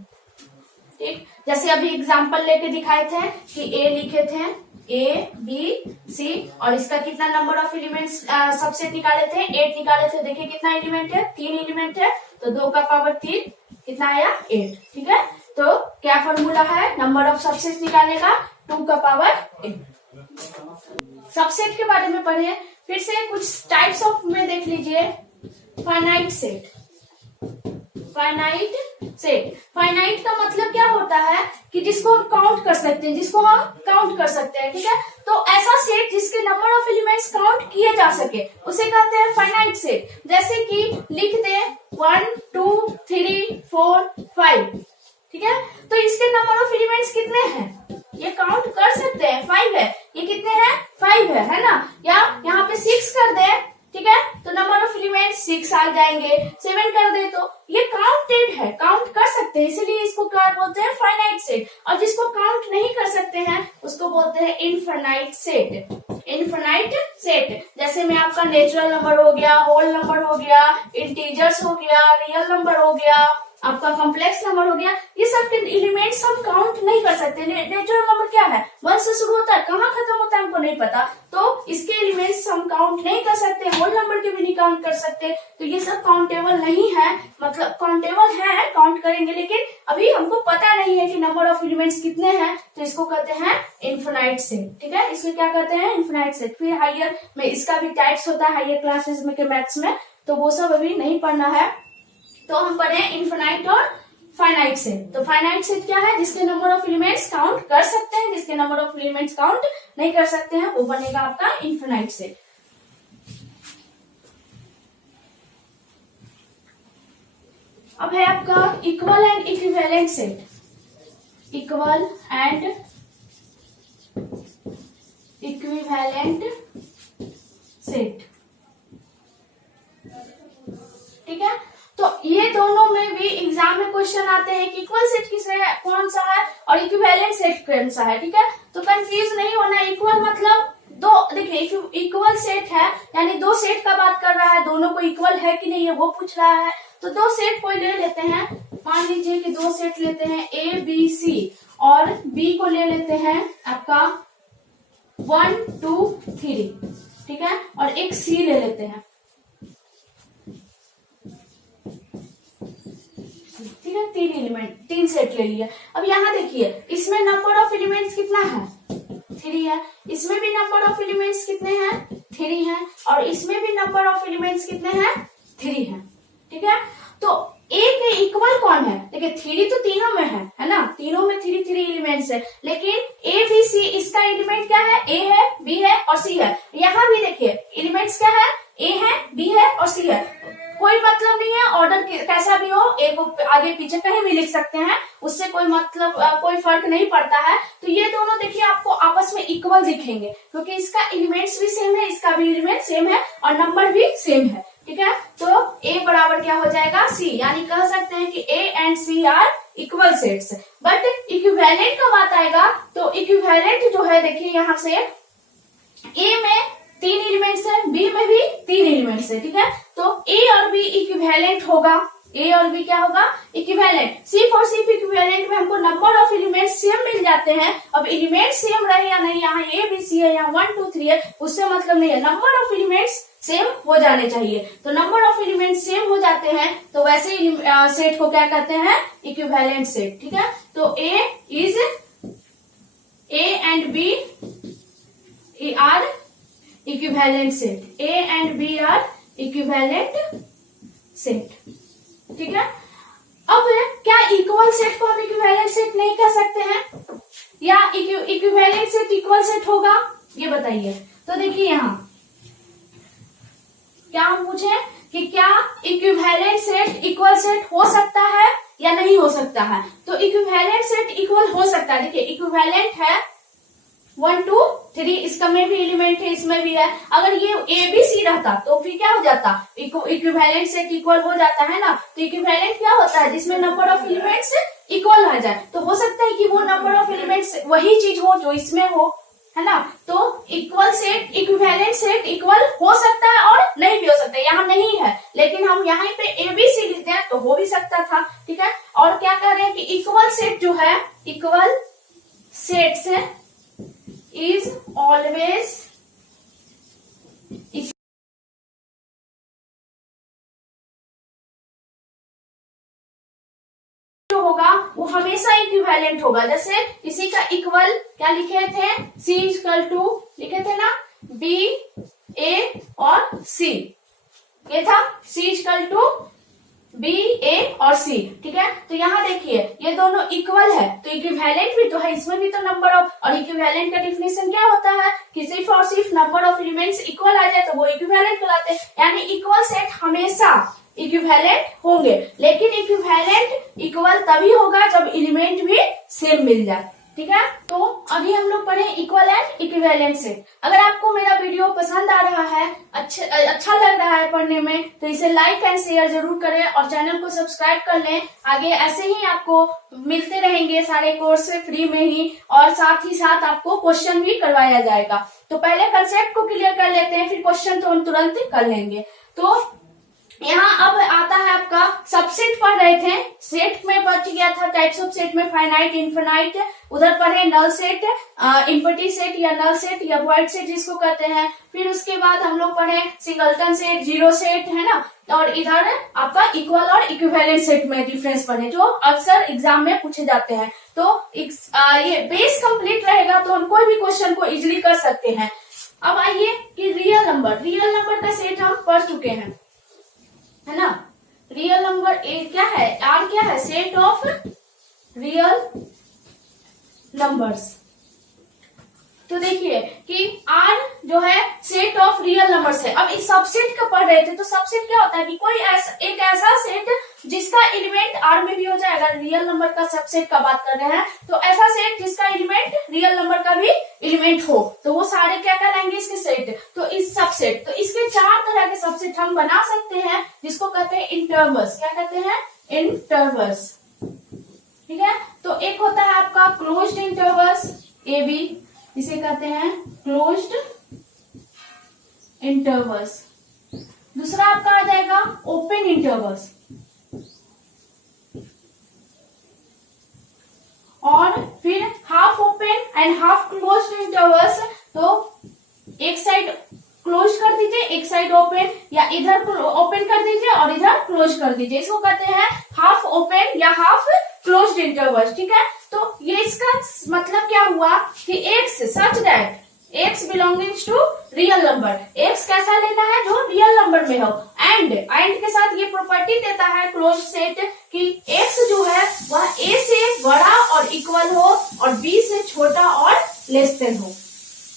ठीक, जैसे अभी एग्जांपल लेके दिखाए थे कि A लिखे थे ABC और इसका कितना नंबर ऑफ एलिमेंट्स सबसेट निकाले थे, 8 निकाले थे। देखिए कितना एलिमेंट है, 3 एलिमेंट है, तो 2 का पावर 3 कितना आया, 8। ठीक है, तो क्या फॉर्मूला है नंबर ऑफ सबसेट निकालने का, 2 का पावर 8। सबसेट के बारे में पढ़े, फिर से कुछ टाइप्स ऑफ में देख लीजिए। Finite set, finite set, finite का मतलब क्या होता है कि जिसको हम काउंट कर सकते हैं, जिसको हम काउंट कर सकते हैं। ठीक है, तो ऐसा सेट जिसके नंबर ऑफ एलिमेंट्स काउंट किए जा सके उसे कहते हैं फाइनाइट सेट। जैसे कि लिख दे 1 2 3 4 5। ठीक है, तो इसके नंबर ऑफ एलिमेंट्स कितने हैं, ये काउंट कर सकते हैं, 5 है। ये कितने हैं, 5 है ना। या यहाँ पे 6 कर दे, ठीक है, तो नंबर ऑफ एलिमेंट 6 आ जाएंगे। 7 कर दे तो ये काउंटेड है, काउंट कर सकते हैं, इसीलिए इसको क्या बोलते हैं, फाइनाइट सेट। और जिसको काउंट नहीं कर सकते हैं उसको बोलते हैं इनफाइनाइट सेट। इनफाइनाइट सेट जैसे में आपका नेचुरल नंबर हो गया, होल नंबर हो गया, इंटीजर्स हो गया, रियल नंबर हो गया, आपका कॉम्प्लेक्स नंबर हो गया, ये सब के एलिमेंट्स हम काउंट नहीं कर सकते। नेचुरल नंबर क्या है, 1 से शुरू होता है, कहाँ खत्म होता है हमको नहीं पता, तो इसके एलिमेंट्स हम काउंट नहीं कर सकते, होल नंबर के भी नहीं काउंट कर सकते। तो ये सब काउंटेबल नहीं है, मतलब काउंटेबल है, काउंट करेंगे, लेकिन अभी हमको पता नहीं है कि नंबर ऑफ एलिमेंट्स कितने हैं, तो इसको कहते हैं इनफाइनाइट सेट। ठीक है, इसको क्या कहते हैं, इनफाइनाइट सेट। फिर हायर में इसका भी टाइप्स होता है, हायर क्लासेस में के मैथ्स में, तो वो सब अभी नहीं पढ़ना है। तो हम पढ़े इनफाइनाइट और फाइनाइट सेट। तो फाइनाइट सेट क्या है, जिसके नंबर ऑफ एलिमेंट्स काउंट कर सकते हैं, जिसके नंबर ऑफ एलिमेंट्स काउंट नहीं कर सकते हैं, वो बनेगा आपका इनफाइनाइट सेट। अब है आपका equal and equivalent set. Equal and equivalent set. ठीक है, तो ये दोनों में भी एग्जाम में क्वेश्चन आते हैं कि इक्वल सेट किस है, कौन सा है, और इक्विवेलेंट सेट कौन सा है। ठीक है, तो कंफ्यूज नहीं होना। इक्वल मतलब दो, देखिए इक्वल सेट है यानी दो सेट का बात कर रहा है, दोनों को इक्वल है कि नहीं है वो पूछ रहा है। तो दो सेट कोई ले लेते हैं, मान लीजिए कि दो सेट लेते हैं A B C और B को ले लेते हैं आपका 1 2 3। ठीक है, और एक सी ले लेते हैं, ठीक है, 3 एलिमेंट, 3 सेट ले लिया। अब यहाँ देखिए इसमें नंबर ऑफ एलिमेंट्स कितना है, 3 है, इसमें भी नंबर ऑफ एलिमेंट्स कितने हैं, 3 है, और इसमें भी नंबर ऑफ एलिमेंट्स कितने हैं, 3 है, ठीक है। तो ए के इक्वल कौन है, देखिए 3 तो तीनों में है ना, तीनों में 3 3 एलिमेंट्स है, लेकिन ए बी सी इसका एलिमेंट क्या है, ए है, बी है और सी है। यहाँ भी देखिए एलिमेंट्स क्या है, ए है, बी है और सी है, कोई मतलब नहीं है, ऑर्डर कैसा भी हो, ए को आगे पीछे कहीं भी लिख सकते हैं, उससे कोई मतलब कोई फर्क नहीं पड़ता है। तो ये दोनों देखिए आपको आपस में इक्वल दिखेंगे, क्योंकि इसका एलिमेंट्स भी सेम है, इसका भी एलिमेंट सेम है और नंबर भी सेम है, ठीक है। तो ए बराबर क्या हो जाएगा, सी, यानी कह सकते हैं कि A and C are equal sets. But equivalent का बात आएगा तो इक्विवेलेंट जो है, देखिए यहाँ से ए में 3 एलिमेंट्स है, बी में भी 3 एलिमेंट्स है, ठीक है। तो ए और बी इक्विवेलेंट होगा, ए और बी क्या होगा, इक्विवेलेंट। सिर्फ और सिर्फ इक्विवेलेंट में हमको नंबर ऑफ एलिमेंट सेम मिल जाते हैं। अब एलिमेंट सेम रहे या नहीं, यहाँ ए बी सी है, यहाँ 1 2 3 है, उससे मतलब नहीं है, नंबर ऑफ एलिमेंट्स सेम हो जाने चाहिए। तो नंबर ऑफ एलिमेंट सेम हो जाते हैं तो वैसे सेट को क्या कहते हैं, इक्विवेलेंट सेट, ठीक है। तो A and B are equivalent set, A and B are equivalent set, ठीक है। अब क्या इक्वल सेट को हम इक्विवेलेंट सेट नहीं कह सकते हैं, या इक्विवेलेंट सेट इक्वल सेट होगा, ये बताइए। तो देखिए यहाँ क्या हम पूछे कि क्या इक्विवेलेंट सेट इक्वल सेट हो सकता है या नहीं हो सकता है। तो इक्विवेलेंट सेट इक्वल हो सकता है, देखिए इक्विवेलेंट है 1 2 3, इसका में भी एलिमेंट है, इसमें भी है। अगर ये ए बी सी रहता तो फिर क्या हो जाता, इक्विवेलेंट सेट इक्वल हो जाता है ना। तो इक्विवेलेंट क्या होता है, जिसमें नंबर ऑफ एलिमेंट्स इक्वल आ जाए। तो हो सकता है कि वो नंबर ऑफ एलिमेंट्स वही चीज हो जो इसमें हो, है ना। तो equal set, equivalent set equal हो सकता है और नहीं भी हो सकता है, यहाँ नहीं है, लेकिन हम यहाँ पे ए बी सी लिखते हैं तो हो भी सकता था, ठीक है। और क्या कर रहे हैं कि इक्वल सेट जो है, इक्वल सेट से is always जो होगा वो हमेशा इक्विवेलेंट होगा। जैसे इसी का इक्वल क्या लिखे थे, C इक्वल टू लिखे थे ना, B A और C, ये था C इक्वल टू बी ए और सी, ठीक है। तो यहाँ देखिए ये दोनों इक्वल है तो इक्विवेलेंट भी तो है, इसमें भी तो नंबर ऑफ, और इक्विवेलेंट का डिफिनेशन क्या होता है कि सिर्फ और सिर्फ नंबर ऑफ एलिमेंट्स इक्वल आ जाए तो वो इक्विवेलेंट कहलाते हैं। यानी इक्वल सेट हमेशा इक्विवेलेंट होंगे, लेकिन इक्विवेलेंट इक्वल तभी होगा जब एलिमेंट भी सेम मिल जाए, ठीक है। तो अभी हम लोग पढ़े इक्वल एंड इक्विवेलेंट सेट। अगर आपको मेरा वीडियो पसंद आ रहा है, अच्छा लग रहा है पढ़ने में, तो इसे लाइक एंड शेयर जरूर करें और चैनल को सब्सक्राइब कर लें। आगे ऐसे ही आपको मिलते रहेंगे सारे कोर्स फ्री में ही, और साथ ही साथ आपको क्वेश्चन भी करवाया जाएगा। तो पहले कंसेप्ट को क्लियर कर लेते हैं, फिर क्वेश्चन तो हम तुरंत कर लेंगे। तो यहाँ अब आता है आपका सबसेट पढ़ रहे थे, सेट में बच गया था टाइप्स ऑफ सेट में फाइनाइट इनफाइनाइट, उधर पढ़े नल सेट, इम्पटी सेट या नल सेट या वॉइड सेट जिसको कहते हैं। फिर उसके बाद हम लोग पढ़े सिंगलटन सेट, जीरो सेट, है ना। और इधर आपका इक्वल और इक्विवेलेंट सेट में डिफरेंस पढ़े जो अक्सर एग्जाम में पूछे जाते हैं। तो ये बेस कंप्लीट रहेगा तो हम कोई भी क्वेश्चन को इजिली कर सकते हैं। अब आइए कि रियल नंबर का सेट हम पढ़ चुके हैं, है ना। रियल नंबर क्या है, आर क्या है, सेट ऑफ रियल नंबर्स। तो देखिए कि आर जो है सेट ऑफ रियल नंबर्स है। अब इस सबसेट का पढ़ रहे थे तो सबसेट क्या होता है कि कोई एक ऐसा सेट जिसका एलिमेंट आर में भी हो जाए। अगर रियल नंबर का सबसेट का बात कर रहे हैं तो ऐसा सेट जिसका एलिमेंट रियल नंबर का भी एलिमेंट हो, तो वो सारे क्या कहलाएंगे, इसके सेट। तो इस सबसेट, तो इसके 4 तरह के सबसेट हम बना सकते हैं जिसको कहते हैं इंटरवल्स। क्या कहते हैं, इंटरवल्स, ठीक है। तो एक होता है आपका क्लोज्ड इंटरवल्स ए बी, इसे कहते हैं क्लोज्ड इंटरवल्स। दूसरा आपका आ जाएगा ओपन इंटरवल्स, और फिर half open and half closed intervals. तो एक साइड क्लोज कर दीजिए, एक साइड ओपन, या इधर ओपन कर दीजिए और इधर क्लोज कर दीजिए। इसको कहते हैं हाफ ओपन या हाफ क्लोज्ड इंटरवल। ठीक है, तो ये इसका मतलब क्या हुआ कि x such that x belongings to real number, x कैसा लेना है जो रियल नंबर में हो, एंड के साथ ये प्रॉपर्टी देता है क्लोज सेट कि एक्स जो है वह ए से बड़ा और इक्वल हो और बी से छोटा और लेस देन हो,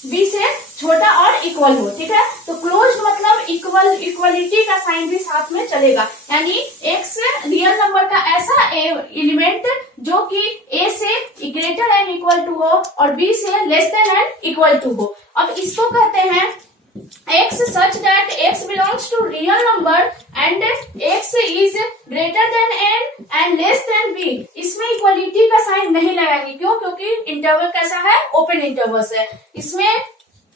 बी से छोटा और इक्वल हो। ठीक है, तो क्लोज मतलब इक्वलिटी का साइन भी साथ में चलेगा, यानी एक्स रियल नंबर का ऐसा एलिमेंट जो कि ए से ग्रेटर एंड इक्वल टू हो और बी से less than and equal to हो। अब इसको कहते हैं x such that x belongs to real number and x is greater than n and less than b। इसमें इक्वलिटी का साइन नहीं लगाएंगे, क्यों? क्योंकि इंटरवल कैसा है? ओपन इंटरवल है। इसमें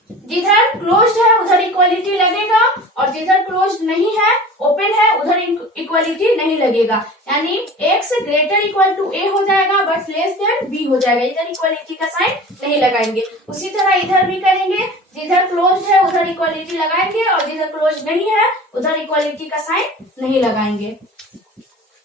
जिधर क्लोज्ड है उधर इक्वलिटी लगेगा और जिधर क्लोज्ड नहीं है, ओपन है, उधर इक्वलिटी नहीं लगेगा, यानी x greater equal to a हो जाएगा बट लेस देन b हो जाएगा, इधर इक्वलिटी का साइन नहीं लगाएंगे। उसी तरह इधर भी करेंगे, जिधर क्लोज्ड है उधर इक्वलिटी लगाएंगे और जिधर क्लोज्ड नहीं है उधर इक्वलिटी का साइन नहीं लगाएंगे।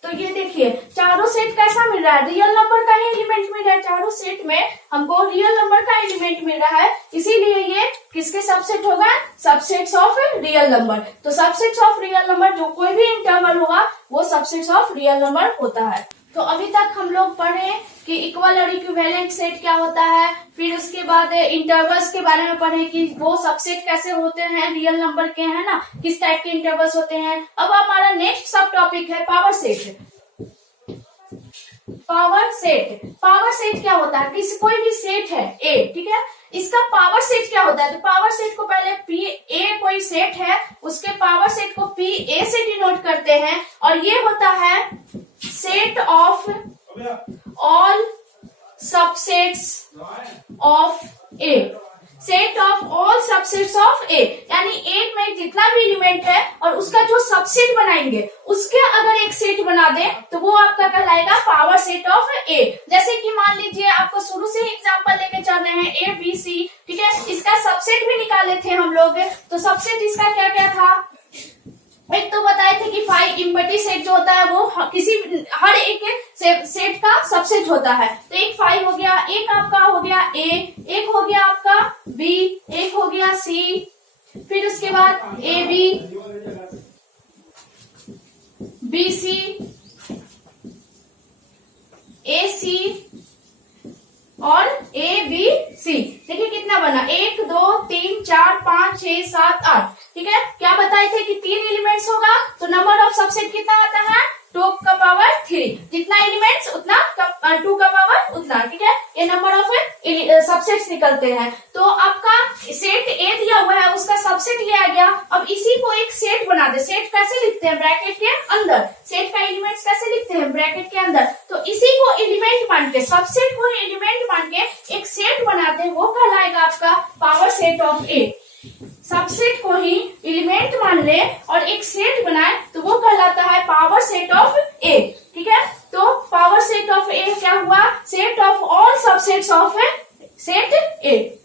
तो ये देखिए चारों सेट कैसा मिल रहा है? रियल नंबर का ही एलिमेंट मिल रहा है। चारों सेट में हमको रियल नंबर का एलिमेंट मिल रहा है, इसीलिए ये किसके सबसेट होगा? Subsets of real number. तो सबसेट्स ऑफ रियल नंबर जो कोई भी इंटरवल होगा वो सबसेट्स ऑफ रियल नंबर होता है। तो अभी तक हम लोग पढ़े कि इक्वल और इक्विवेलेंट सेट क्या होता है, फिर उसके बाद इंटरवल्स के बारे में पढ़े कि वो सबसेट कैसे होते हैं, रियल नंबर के, है ना, किस टाइप के इंटरवल्स होते हैं। अब हमारा नेक्स्ट सब टॉपिक है पावर सेट। पावर सेट क्या होता है? किसी कोई भी सेट है ए, ठीक है, इसका पावर सेट क्या होता है? तो पावर सेट को पहले पी ए कोई सेट है उसके पावर सेट को पी ए से डिनोट करते हैं और ये होता है set of all subsets of A, set of all subsets of A, यानी ए में जितना भी एलिमेंट है और उसका जो सबसेट बनाएंगे उसके अगर एक सेट बना दे तो वो आपका कहलाएगा पावर सेट ऑफ ए। जैसे कि मान लीजिए आपको शुरू से एग्जांपल लेके चल रहे हैं ए बी सी, ठीक है, इसका सबसेट भी निकाले थे हम लोग। तो सबसेट इसका क्या क्या था? एक तो बताए थे कि 5 इम्पटी सेट जो होता है वो किसी हर एक सेट का सबसेट होता है। तो एक 5 हो गया, एक आपका हो गया ए, एक हो गया आपका बी, एक हो गया सी, फिर उसके बाद ए बी, बी सी, ए सी और ए बी सी। देखिए कितना बना, 1 2 3 4 5 6 7 8। ठीक है, क्या बताए थे कि 3 एलिमेंट्स होगा तो नंबर ऑफ सबसेट कितना आता है? 2 का पावर 3, जितना एलिमेंट्स उतना 2 का पावर उतना। ठीक है, ये नंबर ऑफ सबसेट्स निकलते हैं। तो आपका सेट ए दिया हुआ है उसका सबसेट ये आ गया। अब इसी को एक सेट बना दे। सेट कैसे लिखते हैं? ब्रैकेट के अंदर। सेट का एलिमेंट्स कैसे लिखते हैं? ब्रैकेट के अंदर। तो इसी को एलिमेंट मान के, सबसेट को एलिमेंट मान के एक सेट बनाते हैं, वो कहलाएगा आपका power set of A. Subset को ही एलिमेंट मान ले और एक सेट बनाए तो वो कहलाता है पावर सेट ऑफ ए। ठीक है, तो पावर सेट ऑफ ए क्या हुआ? Set of all subsets of set ए।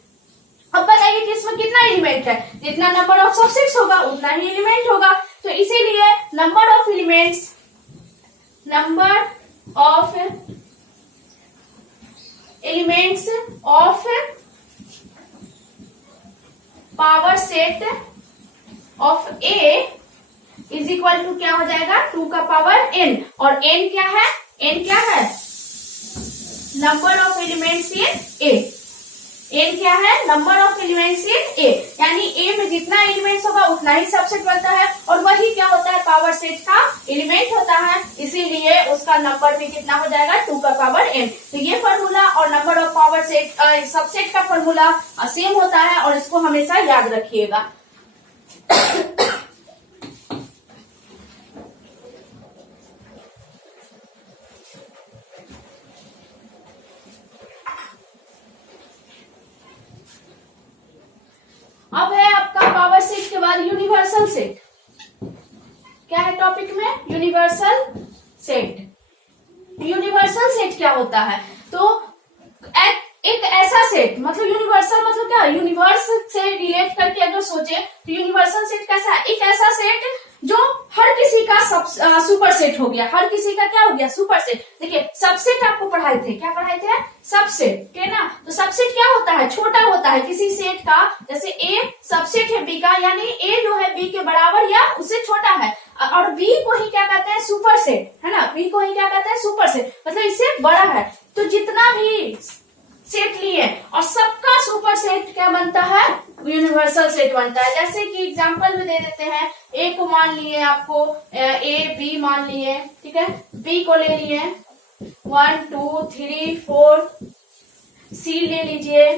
अब बताइए कि इसमें कितना एलिमेंट है? जितना नंबर ऑफ सबसेट्स होगा उतना ही एलिमेंट होगा। तो इसीलिए number of elements, of power set of A is equal to क्या हो जाएगा? 2 का पावर n। और n क्या है? n क्या है? Number of elements in A. n क्या है? नंबर ऑफ एलिमेंट्स इन ए, यानी a में जितना एलिमेंट्स होगा उतना ही सबसेट बनता है और वही क्या होता है? पावर सेट का एलिमेंट होता है। इसीलिए उसका नंबर भी कितना हो जाएगा? 2 का पावर n। तो ये फॉर्मूला और number of power set subset का फॉर्मूला सेम होता है और इसको हमेशा याद रखिएगा। अब है आपका पावर सेट के बाद यूनिवर्सल सेट। क्या है टॉपिक में? Universal set. यूनिवर्सल सेट क्या होता है? तो एक ऐसा सेट, मतलब यूनिवर्सल मतलब क्या, यूनिवर्स से रिलेट करके अगर सोचे तो यूनिवर्सल सेट कैसा है, एक ऐसा सेट जो हर किसी का सुपर सेट हो गया, हर किसी का क्या हो गया, सुपर सेट। देखिए सबसेट आपको पढ़ाए थे, क्या पढ़ाए थे, सबसेट, ठीक है ना। तो सबसेट क्या होता है, छोटा होता है किसी सेट का, जैसे ए सबसेट है बी का, यानी ए जो है बी के बराबर या उससे छोटा है, और बी को ही क्या कहते हैं, सुपर सेट, है ना, बी को ही क्या कहते हैं, सुपर सेट, मतलब इससे बड़ा है। तो जितना भी सेट लिए और सबका सुपर सेट क्या बनता है, यूनिवर्सल सेट बनता है। जैसे कि एग्जांपल में दे देते हैं, ए को मान लिए आपको, ए बी मान लिए, ठीक है, बी को ले लिए 1 2 3 4, सी ले लीजिए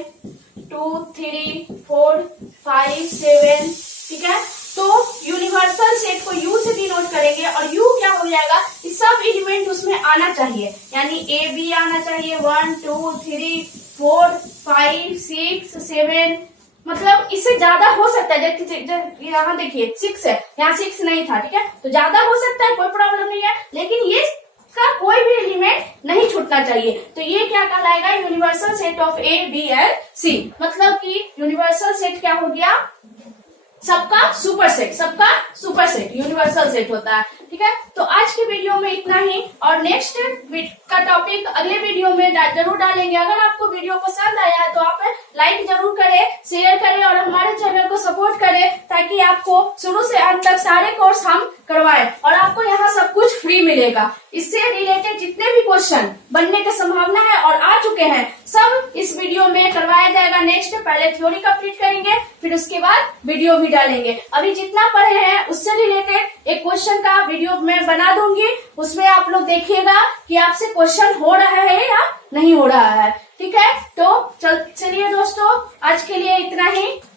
2 3 4 5 7, ठीक है। तो यूनिवर्सल सेट को यू से डिनोट करेंगे और यू क्या हो जाएगा, इस सब एलिमेंट उसमें आना चाहिए, यानी ए बी आना चाहिए 1 2 3 4 5 6 7, मतलब इससे ज्यादा हो सकता है। यहाँ देखिए 6 है, यहाँ 6 नहीं था, ठीक है, तो ज्यादा हो सकता है, कोई प्रॉब्लम नहीं है, लेकिन ये का कोई भी एलिमेंट नहीं छूटना चाहिए। तो ये क्या कहलाएगा, universal set of A B and C, मतलब कि यूनिवर्सल सेट क्या हो गया, सबका सुपर सेट, सबका सुपर सेट यूनिवर्सल सेट होता है, ठीक है। तो आज के वीडियो में इतना ही, और नेक्स्ट का टॉपिक अगले वीडियो में जरूर डालेंगे। अगर आपको वीडियो पसंद आया है तो आप लाइक जरूर करें, शेयर करें और हमारे चैनल को सपोर्ट करें, ताकि आपको शुरू से अंत तक सारे कोर्स हम करवाएं और आपको यहाँ सब कुछ फ्री मिलेगा। इससे रिलेटेड जितने भी क्वेश्चन बनने की संभावना है और आ चुके हैं, सब इस वीडियो में करवाया जाएगा। नेक्स्ट पहले थ्योरी कंप्लीट करेंगे, फिर उसके बाद वीडियो भी डालेंगे। अभी जितना पढ़े हैं उससे रिलेटेड एक क्वेश्चन का वीडियो मैं बना दूंगी, उसमें आप लोग देखिएगा कि आपसे क्वेश्चन हो रहा है या नहीं हो रहा है, ठीक है। तो चलिए दोस्तों, आज के लिए इतना ही।